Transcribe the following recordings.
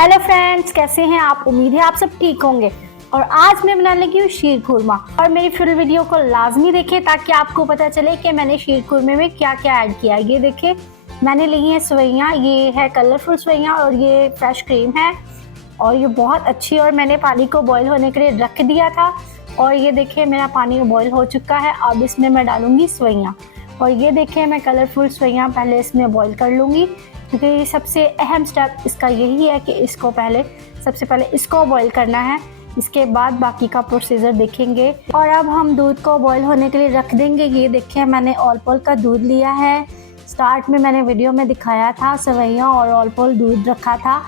Hello friends, कैसे हैं आप। उम्मीद है आप सब ठीक होंगे। और आज मैं बनाने लगी हूँ शीर खुरमा। और मेरी फुल वीडियो को लाजमी देखें ताकि आपको पता चले कि मैंने शीर खुरमे में क्या क्या ऐड किया है। ये देखें, मैंने ली है सवैयाँ, ये है कलरफुल सवैयाँ और ये फ्रेश क्रीम है और ये बहुत अच्छी। और मैंने पानी को बॉईल होने के लिए रख दिया था और ये देखें मेरा पानी बॉईल हो चुका है। अब इसमें मैं डालूंगी सवैयाँ और ये देखें मैं कलरफुल सवैयाँ पहले इसमें बॉईल कर लूँगी, क्योंकि सबसे अहम स्टेप इसका यही है कि इसको सबसे पहले इसको बॉईल करना है, इसके बाद बाकी का प्रोसीजर देखेंगे। और अब हम दूध को बॉईल होने के लिए रख देंगे। ये देखें मैंने ऑलपोल का दूध लिया है। स्टार्ट में मैंने वीडियो में दिखाया था सवैयाँ और ऑलपोल दूध रखा था।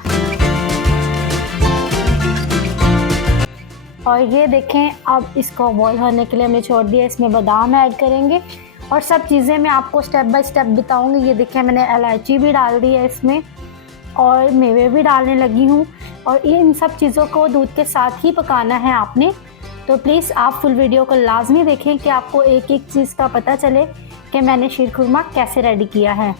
और ये देखें अब इसको बॉईल होने के लिए हमने छोड़ दिया। इसमें बादाम ऐड करेंगे और सब चीज़ें मैं आपको स्टेप बाय स्टेप बताऊंगी। ये देखें मैंने इलायची भी डाल दी है इसमें और मेवे भी डालने लगी हूँ। और इन सब चीज़ों को दूध के साथ ही पकाना है आपने। तो प्लीज़ आप फुल वीडियो को लाजमी देखें कि आपको एक एक चीज़ का पता चले कि मैंने शीर खुरमा कैसे रेडी किया है।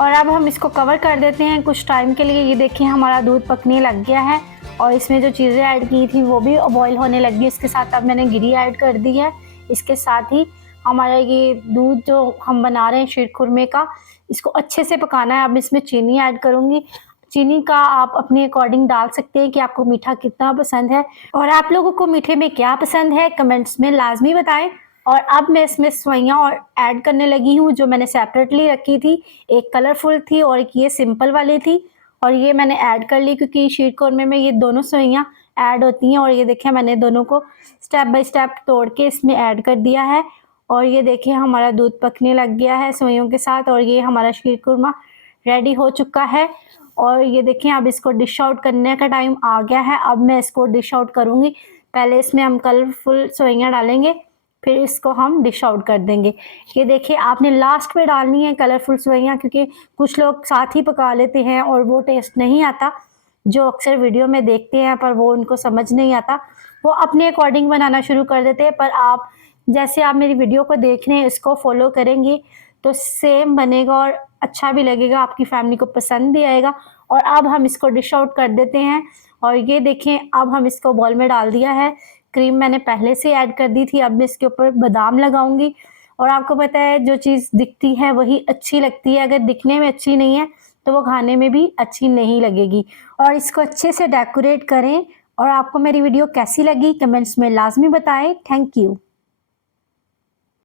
और अब हम इसको कवर कर देते हैं कुछ टाइम के लिए। ये देखिए हमारा दूध पकने लग गया है और इसमें जो चीज़ें ऐड की थी वो भी बॉईल होने लग गई। इसके साथ अब मैंने गिरी ऐड कर दी है। इसके साथ ही हमारा ये दूध जो हम बना रहे हैं शीर खुरमे का, इसको अच्छे से पकाना है। अब इसमें चीनी ऐड करूँगी। चीनी का आप अपने अकॉर्डिंग डाल सकते हैं कि आपको मीठा कितना पसंद है। और आप लोगों को मीठे में क्या पसंद है कमेंट्स में लाजमी बताएं। और अब मैं इसमें सवैयाँ और ऐड करने लगी हूँ, जो मैंने सेपरेटली रखी थी। एक कलरफुल थी और एक ये सिंपल वाली थी और ये मैंने ऐड कर ली क्योंकि शीर खुरमे में ये दोनों सवैयाँ ऐड होती हैं। और ये देखें मैंने दोनों को स्टेप बाय स्टेप तोड़ के इसमें ऐड कर दिया है। और ये देखिए हमारा दूध पकने लग गया है सवैयों के साथ और ये हमारा शीर खुरमा रेडी हो चुका है। और ये देखें अब इसको डिश आउट करने का टाइम आ गया है। अब मैं इसको डिश आउट करूँगी। पहले इसमें हम कलरफुल सवैयाँ डालेंगे, फिर इसको हम डिश आउट कर देंगे। ये देखिए आपने लास्ट में डालनी है कलरफुल सवैयाँ, क्योंकि कुछ लोग साथ ही पका लेते हैं और वो टेस्ट नहीं आता जो अक्सर वीडियो में देखते हैं, पर वो उनको समझ नहीं आता। वो अपने अकॉर्डिंग बनाना शुरू कर देते हैं। पर आप जैसे आप मेरी वीडियो को देख रहे हैं, इसको फॉलो करेंगे तो सेम बनेगा और अच्छा भी लगेगा, आपकी फैमिली को पसंद भी आएगा। और अब हम इसको डिश आउट कर देते हैं। और ये देखें अब हम इसको बॉल में डाल दिया है। क्रीम मैंने पहले से ऐड कर दी थी। अब मैं इसके ऊपर बादाम लगाऊंगी। और आपको पता है जो चीज़ दिखती है वही अच्छी लगती है, अगर दिखने में अच्छी नहीं है तो वो खाने में भी अच्छी नहीं लगेगी। और इसको अच्छे से डेकोरेट करें। और आपको मेरी वीडियो कैसी लगी कमेंट्स में लाजमी बताएं। Thank you.